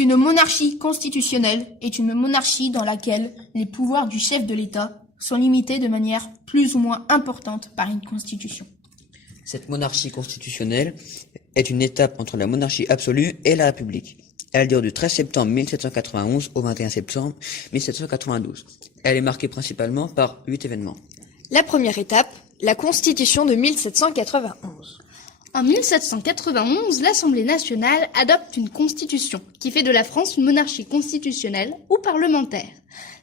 Une monarchie constitutionnelle est une monarchie dans laquelle les pouvoirs du chef de l'État sont limités de manière plus ou moins importante par une constitution. Cette monarchie constitutionnelle est une étape entre la monarchie absolue et la République. Elle dure du 13 septembre 1791 au 21 septembre 1792. Elle est marquée principalement par 8 événements. La première étape, la Constitution de 1791. En 1791, l'Assemblée nationale adopte une constitution qui fait de la France une monarchie constitutionnelle ou parlementaire.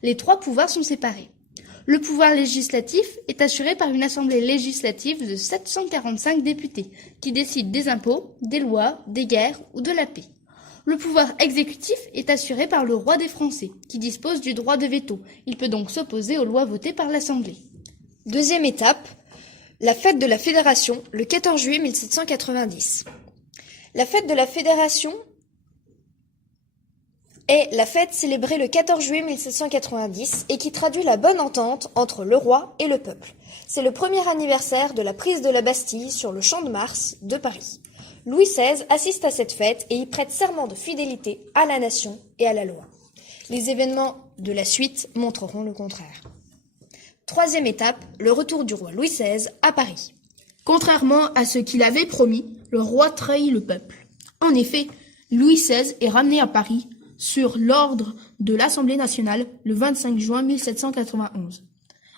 Les trois pouvoirs sont séparés. Le pouvoir législatif est assuré par une assemblée législative de 745 députés qui décident des impôts, des lois, des guerres ou de la paix. Le pouvoir exécutif est assuré par le roi des Français qui dispose du droit de veto. Il peut donc s'opposer aux lois votées par l'Assemblée. Deuxième étape, la fête de la Fédération, le 14 juillet 1790. La fête de la Fédération est la fête célébrée le 14 juillet 1790 et qui traduit la bonne entente entre le roi et le peuple. C'est le premier anniversaire de la prise de la Bastille sur le Champ de Mars de Paris. Louis XVI assiste à cette fête et y prête serment de fidélité à la nation et à la loi. Les événements de la suite montreront le contraire. Troisième étape, le retour du roi Louis XVI à Paris. Contrairement à ce qu'il avait promis, le roi trahit le peuple. En effet, Louis XVI est ramené à Paris sur l'ordre de l'Assemblée nationale le 25 juin 1791.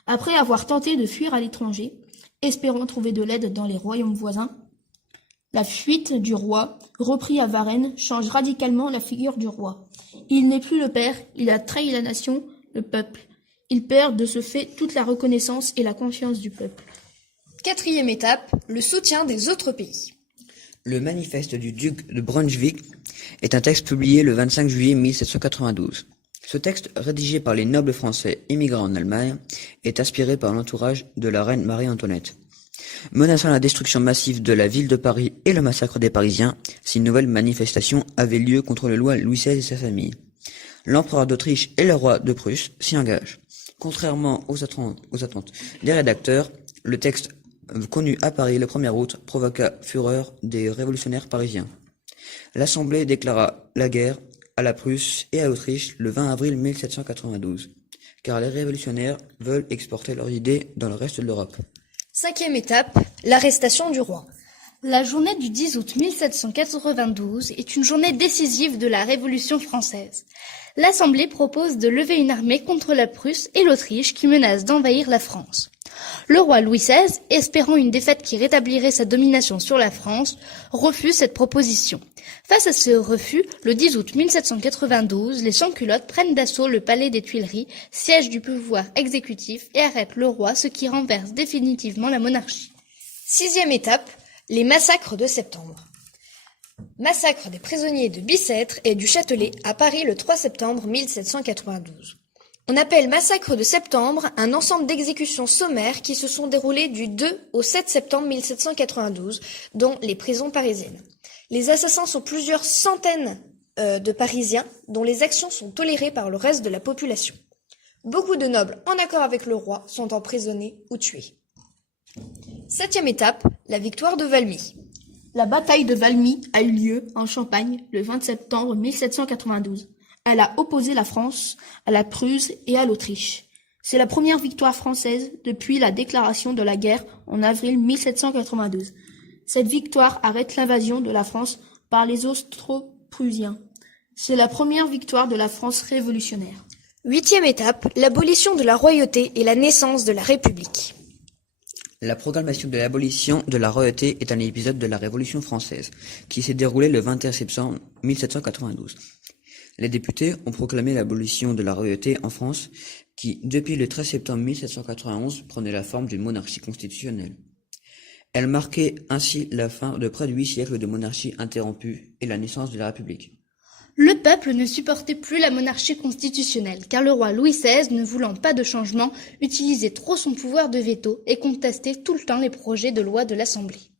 Après avoir tenté de fuir à l'étranger, espérant trouver de l'aide dans les royaumes voisins, la fuite du roi, repris à Varennes, change radicalement la figure du roi. Il n'est plus le père, il a trahi la nation, le peuple. Il perd de ce fait toute la reconnaissance et la confiance du peuple. Quatrième étape, le soutien des autres pays. Le manifeste du duc de Brunswick est un texte publié le 25 juillet 1792. Ce texte, rédigé par les nobles français immigrants en Allemagne, est inspiré par l'entourage de la reine Marie-Antoinette. Menaçant la destruction massive de la ville de Paris et le massacre des Parisiens, si une nouvelle manifestation avait lieu contre le roi Louis XVI et sa famille. L'empereur d'Autriche et le roi de Prusse s'y engagent. Contrairement aux attentes des rédacteurs, le texte connu à Paris le 1er août provoqua fureur des révolutionnaires parisiens. L'Assemblée déclara la guerre à la Prusse et à l'Autriche le 20 avril 1792, car les révolutionnaires veulent exporter leurs idées dans le reste de l'Europe. Cinquième étape, l'arrestation du roi. La journée du 10 août 1792 est une journée décisive de la Révolution française. L'Assemblée propose de lever une armée contre la Prusse et l'Autriche qui menacent d'envahir la France. Le roi Louis XVI, espérant une défaite qui rétablirait sa domination sur la France, refuse cette proposition. Face à ce refus, le 10 août 1792, les sans-culottes prennent d'assaut le palais des Tuileries, siège du pouvoir exécutif, et arrêtent le roi, ce qui renverse définitivement la monarchie. Sixième étape, les massacres de septembre. Massacre des prisonniers de Bicêtre et du Châtelet à Paris le 3 septembre 1792. On appelle massacre de septembre un ensemble d'exécutions sommaires qui se sont déroulées du 2 au 7 septembre 1792, dont les prisons parisiennes. Les assassins sont plusieurs centaines de Parisiens dont les actions sont tolérées par le reste de la population. Beaucoup de nobles en accord avec le roi sont emprisonnés ou tués. Septième étape, la victoire de Valmy. La bataille de Valmy a eu lieu en Champagne le 20 septembre 1792. Elle a opposé la France à la Prusse et à l'Autriche. C'est la première victoire française depuis la déclaration de la guerre en avril 1792. Cette victoire arrête l'invasion de la France par les Austro-Prussiens. C'est la première victoire de la France révolutionnaire. Huitième étape, l'abolition de la royauté et la naissance de la République. La proclamation de l'abolition de la royauté est un épisode de la Révolution française, qui s'est déroulé le 21 septembre 1792. Les députés ont proclamé l'abolition de la royauté en France, qui, depuis le 13 septembre 1791, prenait la forme d'une monarchie constitutionnelle. Elle marquait ainsi la fin de près de 8 siècles de monarchie interrompue et la naissance de la République. Le peuple ne supportait plus la monarchie constitutionnelle, car le roi Louis XVI, ne voulant pas de changement, utilisait trop son pouvoir de veto et contestait tout le temps les projets de loi de l'Assemblée.